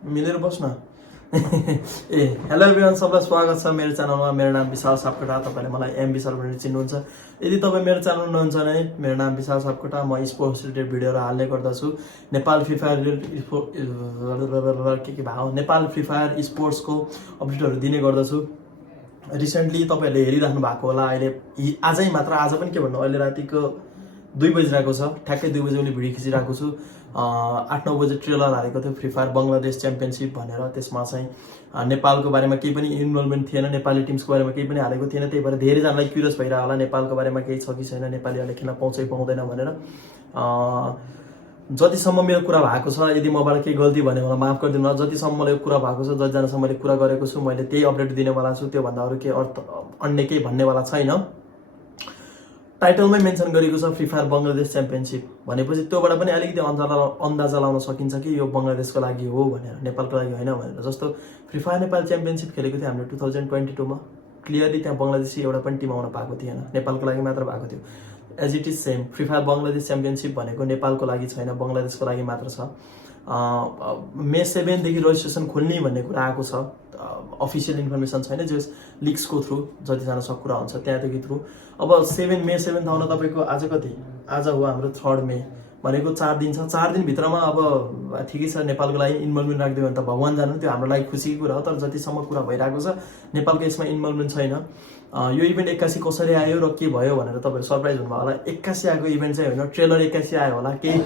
मिलेर बस्न ए hello everyone, सबलाई स्वागत छ मेरो च्यानलमा। मेरो नाम विशाल सापकोटा। तपाईँले मलाई एम विशाल भनेर चिन्नुहुन्छ। यदि तपाईँ मेरो च्यानल हुनुहुन्छ भने मेरो नाम विशाल सापकोटा। म स्पोर्ट्स रिलेटेड भिडियोहरू हाल्ने गर्दछु। नेपाल फ्री फायर के भयो नेपाल फ्री फायर स्पोर्ट्सको अपडेटहरू दिने गर्दछु। रिसेन्टली तपाईँहरूले हेरिराख्नु भएको होला। अहिले आजै मात्र, आज पनि के भन्नु, अहिले रातिको 2 बजिरहेको छ, ठ्याक्कै 2 बजे मैले भिडियो खिचिरहेको छु। 8-9 बजे ट्रेलर हालेको थियो फ्री फायर बङ्गलादेश च्याम्पियनसिप भनेर। त्यसमा चाहिँ नेपालको बारेमा केही पनि इन्भल्भमेन्ट थिएन, नेपाली टिम्सको बारेमा केही पनि हालेको थिएन। त्यही भएर धेरैजनालाई क्युरियस भइरहेको होला नेपालको बारेमा केही छ कि छैन, नेपालीहरूले खेल्न पाउँछ कि पाउँदैन भनेर। जतिसम्म मेरो कुरा भएको छ, यदि मबाट केही गल्ती भने मलाई माफ गरिदिनु होला। जतिसम्म मलाई कुरा भएको छ, जतिजनासँग मैले कुरा गरेको छु, मैले त्यही अपडेट दिनेवाला छु। त्योभन्दा अरू केही अन्य केही भन्नेवाला छैन। टाइटलमै मेन्सन गरेको छ फ्री फायर बङ्गलादेश च्याम्पियनसिप भनेपछि त्योबाट पनि अलिकति अन्दाजा लाउन सकिन्छ कि यो बङ्गलादेशको लागि हो भनेर, नेपालको लागि होइन भनेर। जस्तो फ्री फायर नेपाल च्याम्पियनसिप खेलेको थियो हामीले 2022 क्लियरली त्यहाँ बङ्गलादेशी एउटा पनि टिम आउन पाएको थिएन, नेपालको लागि मात्र भएको थियो। As it is same free fire Bangladesh championship भनेको नेपालको लागि छैन, बङ्गलादेशको लागि मात्र छ। मे 7 देखि रजिस्ट्रेसन खोल्ने भन्ने कुरा आएको छ। अफिसियल इन्फर्मेसन छैन, जस लिक्सको थ्रु जतिजनासँग कुरा हुन्छ त्यहाँदेखि थ्रु। अब मे 7 आउन तपाईँको आज कति, आज हो हाम्रो 3 मे भनेको 4 दिन छ। 4 दिनभित्रमा अब ठिकै छ, नेपालको लागि इन्भल्भमेन्ट राखिदियो भने त भगवान् जानु, त्यो हाम्रो लागि खुसीको कुरा हो। तर जतिसम्म कुरा भइरहेको छ, नेपालको यसमा इन्भल्भमेन्ट छैन। यो इभेन्ट 81 कसरी आयो र के भयो भनेर तपाईँहरू सरप्राइज हुनुभयो होला। 81 आएको इभेन्ट चाहिँ होइन, ट्रेलर 81 आयो होला, केही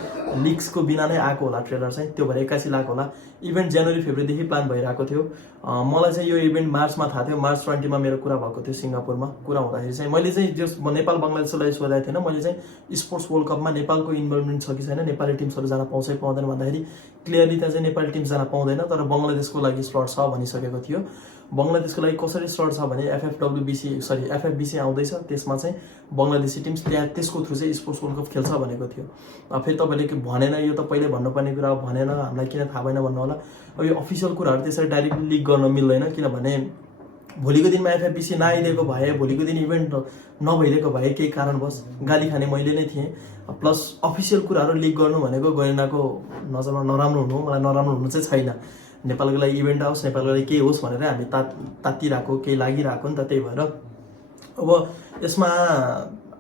लिक्सको बिना नै आएको होला ट्रेलर चाहिँ, त्यो भएर 81 लाएको होला। इभेन्ट जनवरी फेब्रुअरीदेखि प्लान भइरहेको थियो। मलाई चाहिँ यो इभेन्ट मार्चमा थाहा थियो। मार्च 20मा मेरो कुरा भएको थियो सिङ्गापुरमा। कुरा हुँदाखेरि चाहिँ मैले चाहिँ जस नेपाल बङ्गलादेशलाई सोधेको थिएन, मैले चाहिँ स्पोर्ट्स वर्ल्ड कपमा नेपालको इन्भल्भमेन्ट छ कि छैन, नेपाली टिम्सहरू जान पाउँछ कि पाउँदैन भन्दाखेरि क्लियरली त्यहाँ चाहिँ नेपाली टिम्स जान पाउँदैन, तर बङ्गलादेशको लागि स्लट छ भनिसकेको थियो। बङ्गलादेशको लागि कसरी स्लट छ भने एफएफबिसी आउँदैछ, त्यसमा चाहिँ बङ्गलादेशी टिम्स त्यहाँ त्यसको थ्रु चाहिँ स्पोर्ट्स वर्ल्ड कप खेल्छ भनेको थियो। फेरि तपाईँले के भनेन, यो त पहिले भन्नुपर्ने कुरा भनेन, हामीलाई किन थाहा भएन भन्नु होला। अब यो अफिसियल कुराहरू त्यसरी डाइरेक्टली लिक गर्न मिल्दैन, किनभने भोलिको दिनमा एफएफबिसी नआइदिएको भए, भोलिको दिन इभेन्ट नभइदिएको भए केही कारणवश गाली खाने मैले नै थिएँ। प्लस अफिसियल कुराहरू लिक गर्नु भनेको गैनाको नजरमा नराम्रो हुनु, मलाई नराम्रो हुनु चाहिँ छैन। नेपालको लागि इभेन्ट आओस्, नेपालको लागि केही होस् भनेर हामी तातिरहेको, केही लागिरहेको नि त। त्यही भएर अब यसमा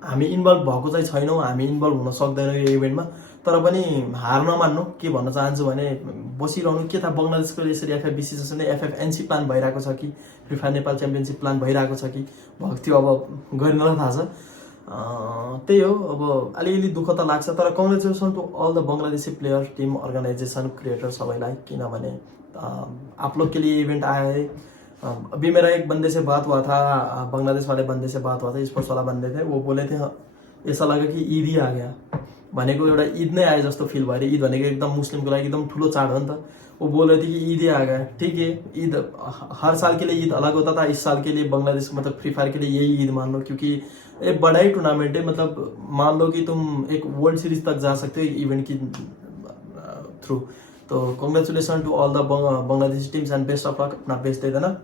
हामी इन्भल्भ भएको चाहिँ छैनौँ, हामी इन्भल्भ हुन सक्दैनौँ यो इभेन्टमा। तर पनि हार नमान्नु। के भन्न चाहन्छु भने बसिरहनु। के थाहा बङ्गलादेशको यसरी एफएफबिसी जस्तो नै एफएफएनसी प्लान भइरहेको छ कि free fire Nepal championship plan भइरहेको छ कि भएको थियो, अब गरिनलाई थाहा छ। त्यही हो। अब अलिअलि दुःख त लाग्छ, तर congratulation to all the Bangladeshi player, team, organisation, creator सबैलाई। किनभने आप लोग के लिए इवेंट आया है। अभी मेरा एक बंदे से बात हुआ था, बांग्लादेश वाले बंदे से बात हुआ था, स्पोर्ट्स वाला बंदे थे, वो बोले थे ऐसा लगा कि ईद ही आ गया भनेको, एउटा ईद नै आए जस्तो फिल भयो। ईद भनेको एकदम मुस्लिमको लागि एकदम ठुलो चाड हो नि त। वो बोल रहे थे कि ईद ही आ गया। ठीक है, ईद हर साल के लिए ईद अलग होता था, इस साल के लिए बांग्लादेश मतलब फ्री फायर के लिए यही ईद मान लो, क्योंकि एक बड़ा ही टूर्नामेंट है। मतलब मान लो कि तुम एक वर्ल्ड सीरीज तक जा सकते हो इवेंट की थ्रू। तो congratulation to all the Bangladeshi teams and best of luck. अपना बेस्ट दे देना,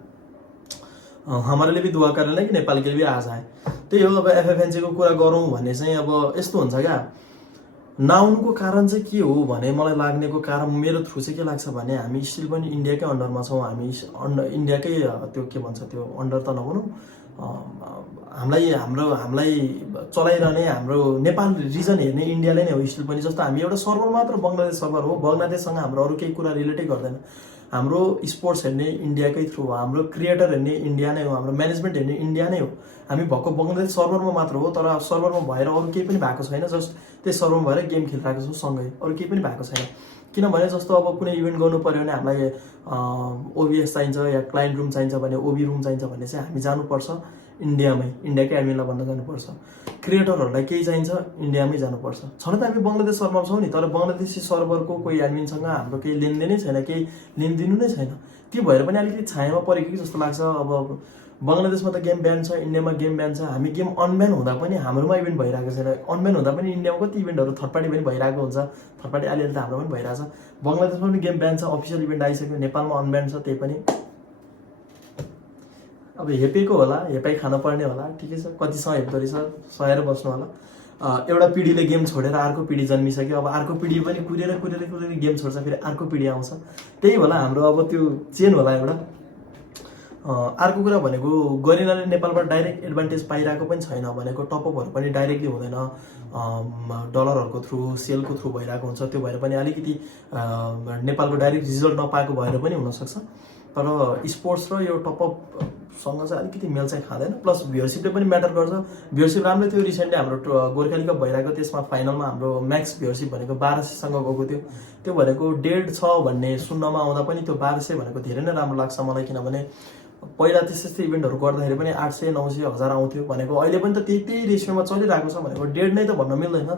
हमारे लिए भी दुआ कर लेना कि नेपाल के लिए भी आ जाए। त्यही हो। अब एफएफएनसी को कुरा गरौँ भने चाहिँ अब यस्तो हुन्छ क्या, नआउनुको कारण चाहिँ के हो भने मलाई लाग्नेको कारण मेरो थ्रु चाहिँ के लाग्छ भने हामी स्टिल पनि इन्डियाकै अन्डरमा छौँ। हामी इन्डियाकै त्यो के भन्छ त्यो अन्डर त नभनौँ, हामीलाई चलाइरहने हाम्रो नेपाल रिजन हेर्ने इन्डियाले नै हो स्टिल पनि। जस्तो हामी एउटा सर्भर मात्र बङ्गलादेश सर्भर हो, बङ्गलादेशसँग हाम्रो अरू केही कुरा रिलेटै गर्दैन। हाम्रो स्पोर्ट्स हेर्ने इन्डियाकै थ्रु हो, हाम्रो क्रिएटर हेर्ने इन्डिया नै हो, हाम्रो म्यानेजमेन्ट हेर्ने इन्डिया नै हो। हामी भएको बङ्गलादेश सर्भरमा मात्र हो, तर सर्भरमा भएर अरू केही पनि भएको छैन। जस्ट त्यही सर्भरमा भएर गेम खेलिरहेको छौँ सँगै, अरू केही पनि भएको छैन। किनभने जस्तो अब कुनै इभेन्ट गर्नु पऱ्यो भने हामीलाई ओबिएस चाहिन्छ या क्लाइन्ट रुम चाहिन्छ भने, ओबी रुम चाहिन्छ भने चाहिँ हामी जानुपर्छ इन्डियामै, इन्डियाकै एडमिनलाई भन्न जानुपर्छ। क्रिएटरहरूलाई केही चाहिन्छ इन्डियामै जानुपर्छ। छन त हामी बङ्गलादेश सर्भरमा छौँ नि, तर बङ्गलादेशी सर्भरको कोही एडमिनसँग हाम्रो केही लेनदेनै छैन, केही लिनदिनु नै छैन। त्यो भएर पनि अलिकति छायामा परेको कि जस्तो लाग्छ। अब बङ्गलादेशमा त गेम ब्यान छ, इन्डियामा गेम ब्यान छ। हामी गेम अनब्यान हुँदा पनि हाम्रोमा इभेन्ट भइरहेको छैन। अनब्यान हुँदा पनि इन्डियामा कति इभेन्टहरू थर्ड पार्टी पनि भइरहेको हुन्छ, थर्ड पार्टी अलिअलि त हाम्रो पनि भइरहेछ। बङ्गलादेशमा पनि गेम ब्यान छ, अफिसियल इभेन्ट आइसक्यो। नेपालमा अनब्यान छ, त्यही पनि अब हेपेको होला, हेपाइ खान पर्ने होला। ठिकै छ, कतिसँग हेप्दो रहेछ, सहेर बस्नु होला। एउटा पिढीले गेम छोडेर अर्को पिढी जन्मिसक्यो, अब अर्को पिढी पनि कुरेर गेम छोड्छ, फेरि अर्को पिढी आउँछ। त्यही होला हाम्रो अब त्यो चेन होला एउटा। अर्को कुरा भनेको गरिनाले नेपालबाट डाइरेक्ट एडभान्टेज पाइरहेको पनि छैन भनेको, टपअपहरू पनि डाइरेक्टली हुँदैन, डलरहरूको थ्रु सेलको थ्रु भइरहेको हुन्छ। त्यो भएर पनि अलिकति नेपालको डाइरेक्ट रिजल्ट नपाएको भएर पनि हुनसक्छ। तर स्पोर्ट्स र यो टपअपसँग चाहिँ अलिकति मेल चाहिँ खाँदैन। प्लस भ्युअरसिपले पनि म्याटर गर्छ। भ्युअरसिप राम्रो थियो। रिसेन्टली हाम्रो गोर्खा कप भइरहेको, त्यसमा फाइनलमा हाम्रो म्याक्स भ्युअरसिप भनेको 1200सँग गएको थियो। त्यो भनेको 1.5 छ भन्ने सुन्नमा आउँदा पनि त्यो 1200 भनेको धेरै नै राम्रो लाग्छ मलाई, किनभने पहिला त्यस्तै इभेन्टहरू गर्दाखेरि पनि 800, 900, 1000 आउँथ्यो भनेको। अहिले पनि त त्यही रेसियोमा चलिरहेको छ भनेको, 1.5 नै त भन्न मिल्दैन।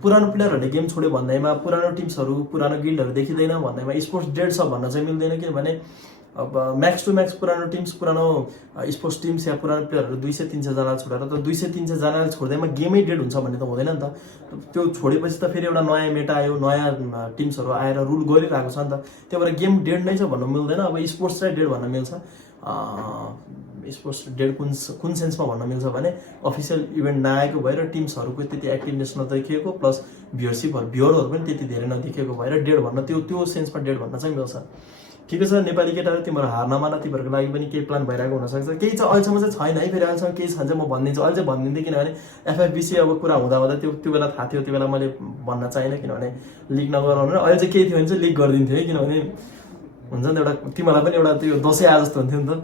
पुरानो प्लेयरहरूले गेम छोड्यो भन्दैमा, पुरानो टिम्सहरू पुरानो गिल्डहरू देखिँदैन भन्दैमा स्पोर्ट्स डेड छ भन्न चाहिँ मिल्दैन। किनभने अब म्याक्स टु म्याक्स पुरानो टिम्स, पुरानो स्पोर्ट्स टिम्स या पुरानो प्लेयरहरू 200-300 जना छोडेर त 200-300 जनाले छोड्दैमा गेमै डेड हुन्छ भन्ने त हुँदैन नि त। त्यो छोडेपछि त फेरि एउटा नयाँ मेटा आयो, नयाँ टिम्सहरू आएर रुल गरिरहेको छ नि त। त्यो भएर गेम डेड नै छ भन्नु मिल्दैन। अब स्पोर्ट्स चाहिँ डेड भन्न मिल्छ। स्पोर्ट्स डेड कुन सेन्समा भन्न मिल्छ भने अफिसियल इभेन्ट नआएको भएर टिम्सहरूको त्यति एक्टिभनेस नदेखिएको, प्लस भ्युअरहरू पनि त्यति धेरै नदेखिएको भएर डेड भन्न, त्यो सेन्समा डेड भन्न चाहिँ मिल्छ। ठिकै छ नेपाली केटाहरू, तिमीहरू हार नमान, तिमीहरूको लागि पनि केही प्लान भइरहेको हुनसक्छ। केही चाहिँ अहिलेसम्म चाहिँ छैन है, फेरि अहिलेसम्म केही छ भने चाहिँ म भनिदिन्छु। अहिले चाहिँ भनिदिन्थेँ किनभने FFBC अब कुरा हुँदा त्यो बेला थाहा थियो, त्यो बेला मैले भन्न चाहिनँ किनभने लिक नगराउनु। अहिले चाहिँ केही थियो भने चाहिँ लिक गरिदिन्थेँ है, किनभने हुन्छ नि त एउटा तिमीहरूलाई पनि एउटा त्यो दसैँ आए जस्तो हुन्थ्यो नि त।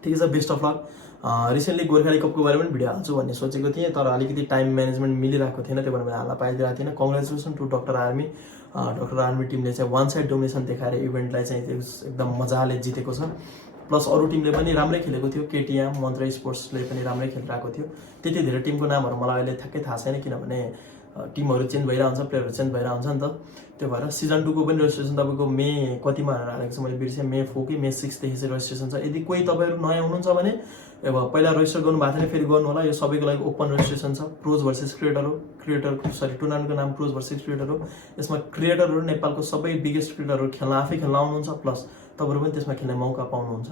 ठिकै छ, best of lock. Recently Gorkha कपको बारेमा पनि भिडियो हाल्छु भन्ने सोचेको थिएँ, तर अलिकति टाइम म्यानेजमेन्ट मिलिरहेको थिएन, त्यो भएर मैले हाल्न पाइदिरहेको थिएन। Congratulation to doctor army. Doctor army टिमले चाहिँ वान साइड डोमिनेसन देखाएर इभेन्टलाई चाहिँ एकदम मजाले जितेको छ। प्लस अरू टिमले पनि राम्रै खेलेको थियो। KTM, मन्त्र स्पोर्ट्सले पनि राम्रै खेलिरहेको थियो। त्यति धेरै टिमको नामहरू मलाई अहिले ठ्याक्कै थाहा छैन, किनभने टिमहरू चेन्ज भइरहेको हुन्छ, प्लेयरहरू चेन्ज भइरहेको हुन्छ नि त। त्यो भएर सिजन 2 को पनि रेजिस्ट्रेसन तपाईँको मे कतिमा हालेको छ मैले बिर्सेँ, मे 4 कि मे 6 देखि चाहिँ रेजिस्ट्रेसन छ। यदि कोही तपाईँहरू नयाँ हुनुहुन्छ भने अब पहिला रेजिस्टर गर्नुभएको थिएन, फेरि गर्नु होला। यो सबैको लागि ओपन रेजिस्ट्रेसन छ। प्रोज भर्सेस टुर्नामेन्टको नाम प्रोज भर्सेस क्रिएटर हो। यसमा क्रिएटरहरू नेपालको सबै बिगेस्ट क्रिएटरहरू आफै खेल्न आउनुहुन्छ, प्लस तपाईँहरू पनि त्यसमा खेल्ने मौका पाउनुहुन्छ।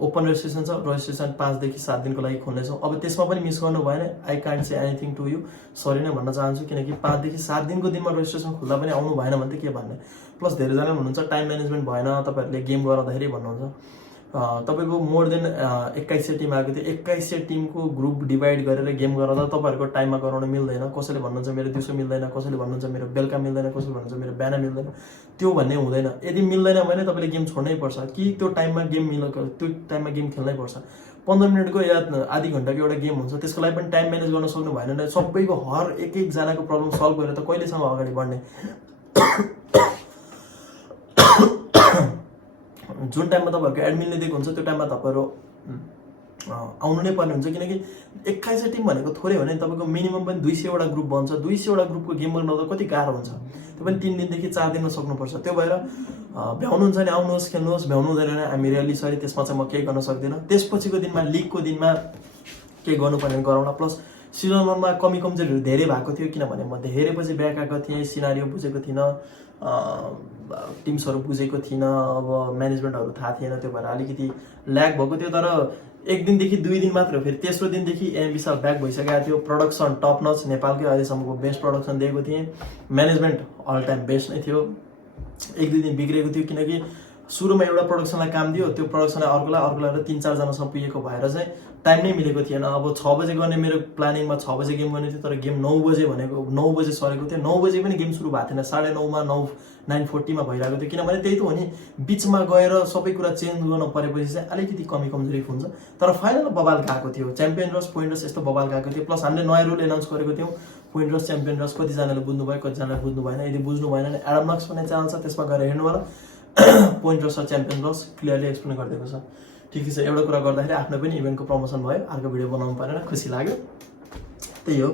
ओपन रेजिस्ट्रेसन छ। रेजिस्ट्रेसन 5 देखि 7 दिनको लागि खोल्नेछौँ। अब त्यसमा पनि मिस गर्नु भएन, I can't say anything to you, sorry नै भन्न चाहन्छु, किनकि 5 देखि 7 दिनको दिनमा रेजिस्ट्रेसन खुल्दा पनि आउनु भएन भने त के भन्ने। प्लस धेरैजना हुनुहुन्छ टाइम म्यानेजमेन्ट भएन, तपाईँहरूले गेम गराउँदाखेरि भन्नुहुन्छ। तपाईँको मोर देन 2100 टिम आएको थियो। 2100 टिमको ग्रुप डिभाइड गरेर गेम गराउँदा तपाईँहरूको टाइममा गराउन मिल्दैन। कसैले भन्नुहुन्छ मेरो दिउँसो मिल्दैन, कसैले भन्नुहुन्छ मेरो बेलुका मिल्दैन, कसैले भन्नुहुन्छ मेरो बिहान मिल्दैन। त्यो भन्ने हुँदैन। यदि मिल्दैन भने तपाईँले गेम छोड्नै पर्छ, कि त्यो टाइममा गेम खेल्नै पर्छ। 15 मिनटको या आधी घन्टाको एउटा गेम हुन्छ, त्यसको लागि पनि टाइम म्यानेज गर्न सक्नु भएन भने सबैको हर एकजनाको प्रब्लम सल्भ गरेर त कहिलेसम्म अगाडि बढ्ने। जुन टाइममा तपाईँहरूको एडमिनले दिएको हुन्छ त्यो टाइममा तपाईँहरू आउनु नै पर्ने हुन्छ, किनकि 21 टिम भनेको थोरै हो भने तपाईँको मिनिमम पनि 200वटा ग्रुप बन्छ। 200वटा ग्रुपको गेम बनाउँदा कति गाह्रो हुन्छ। त्यो पनि 3 दिनदेखि 4 दिनमा सक्नुपर्छ। त्यो भएर भ्याउनुहुन्छ भने आउनुहोस्, खेल्नुहोस्। भ्याउनु हुँदैन भने हामी रियली सरी, त्यसमा चाहिँ म केही गर्न सक्दिनँ। त्यसपछिको दिनमा लिगको दिनमा केही गर्नुपर्ने गराउन। प्लस सिजन 1 मा कमजोरीहरू धेरै भएको थियो, किनभने म धेरै पछि ब्याक आएको थिएँ, सिनारियो बुझेको थिइनँ, टिम्सहरू बुझेको थिइनँ, अब म्यानेजमेन्टहरू थाहा थिएन। त्यो भएर अलिकति ल्याग भएको थियो। तर 1 दिनदेखि 2 दिन मात्र हो, फेरि तेस्रो दिनदेखि एम विशाल ब्याक भइसकेको थियो। प्रडक्सन टप नच, नेपालकै अहिलेसम्मको बेस्ट प्रडक्सन दिएको थिएँ। म्यानेजमेन्ट अल टाइम बेस्ट नै थियो। 1-2 दिन बिग्रेको थियो, किनकि सुरुमा एउटा प्रडक्सनलाई काम दियो, त्यो प्रडक्सनलाई अर्कोलाई 3-4 जनासँग पुगेको भएर चाहिँ टाइम नै मिलेको थिएन। अब 6 बजे गर्ने मेरो प्लानिङमा 6 बजे गेम गर्ने थियो, तर गेम 9 बजे भनेको 9 बजे सरेको थियो। 9 बजे पनि गेम सुरु भएको थिएन, 9:30 मा 9:40 मा भइरहेको थियो। किनभने त्यही त हो नि, बिचमा गएर सबै कुरा चेन्ज गर्न परेपछि चाहिँ अलिकति कमजोरी हुन्छ। तर फाइनल बबाल गएको थियो। च्याम्पियन रस, पोइन्ट रस यस्तो बबाल गएको थियो। प्लस हामीले नयाँ रुल एनाउन्स गरेको थियौँ, पोइन्ट रस, च्याम्पियन रस। कतिजनाले बुझ्नुभयो, कतिजनाले बुझ्नु भएन। यदि बुझ्नु भएन भने एडम नक्स भन्ने च्यानल छ, त्यसमा गएर हेर्नु होला। पोइन्ट रस र च्याम्पियन रस क्लियरली एक्सप्लेन गरिदिएको छ। ठिकै छ, एउटा कुरा गर्दाखेरि आफ्नो पनि इभेन्टको प्रमोसन भयो, अर्को भिडियो बनाउनु परेन, खुसी लाग्यो। त्यही हो।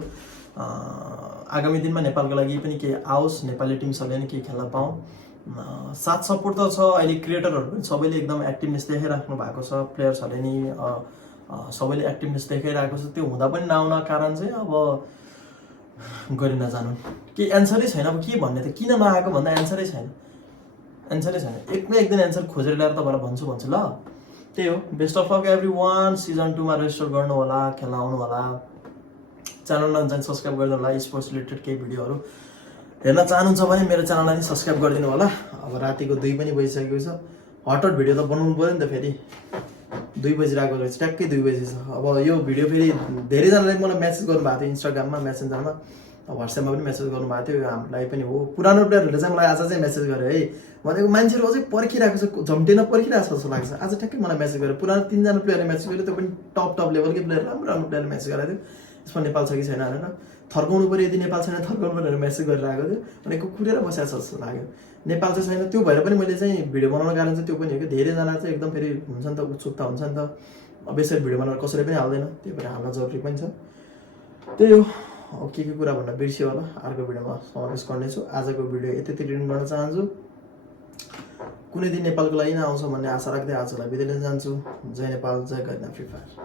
आगामी दिनमा नेपालको लागि पनि केही आओस्, नेपाली टिम्सहरूले पनि केही खेल्न पाऊँ। साथ सपोर्ट त छ। अहिले क्रिएटरहरू पनि सबैले एकदम एक्टिभनेस देखाइराख्नु भएको छ। प्लेयर्सहरूले नि सबैले एक्टिभनेस देखाइरहेको छ। त्यो हुँदा पनि नआउन कारण चाहिँ अब गरि नजानु, केही एन्सरै छैन। अब के भन्ने त, किन नआएको भन्दा एन्सरै छैन। एक न एक दिन एन्सर खोजेर ल्याएर तपाईँलाई भन्छु ल। त्यही हो। Best of lock every one. Season 2 मा रेजिस्टर गर्नु होला, खेल्न आउनु होला। च्यानललाई चाहिँ सब्सक्राइब गरिदिनु होला। स्पोर्ट्स रिलेटेड केही भिडियोहरू हेर्न चाहनुहुन्छ भने मेरो च्यानललाई सब्सक्राइब गरिदिनु होला। अब रातिको 2 पनि बजिसकेको छ। हट भिडियो त बनाउनु पऱ्यो नि त, फेरि 2 बजिरहेको रहेछ, ट्याक्कै 2 बजी छ। अब यो भिडियो फेरि धेरैजनाले मलाई मेसेज गर्नुभएको थियो इन्स्टाग्राममा, मेसेन्जरमा, व्हाट्सएपमा पनि मेसेज गर्नुभएको थियो। हामीलाई पनि हो, पुरानो प्लेयरहरूले चाहिँ मलाई आज चाहिँ मेसेज गर्यो है, भनेको मान्छेहरू अझै पर्खिरहेको छ, झम्टेन पर्खिरहेको छ जस्तो लाग्छ। आज ट्याक्कै मलाई मेसेज गर्यो, पुरानो 3 जना प्लेयरले मेसेज गर्यो, त्यो पनि टप लेभलकै प्लेयर, राम्रो राम्रो प्लेयरले मेसेज गरेको थियो, यसमा नेपाल छ कि छैन भनेर। थर्काउनु पऱ्यो, यदि नेपाल छैन थर्काउनु भनेर मेसेज गरिरहेको थियो, भनेको कुरेर बसेको छ जस्तो लाग्यो। नेपाल चाहिँ छैन, त्यो भएर पनि मैले चाहिँ भिडियो बनाउन कारण चाहिँ त्यो पनि हो कि धेरैजना चाहिँ एकदम फेरि हुन्छ नि त, उत्सुकता हुन्छ नि त, अब यसरी भिडियो बनाएर कसैले पनि हाल्दैन, त्यही भएर हाल्न जरुरी पनि छ। त्यही हो, अब के कुरा भन्न बिर्सियो होला, अर्को भिडियोमा समावेश गर्नेछु। आजको भिडियो यति रिटर्न गर्न चाहन्छु। कुनै दिन नेपालको लागि नै आउँछ भन्ने आशा राख्दै आजलाई बिदा लिन चाहन्छु। जय नेपाल, जय गरिना फ्री फायर।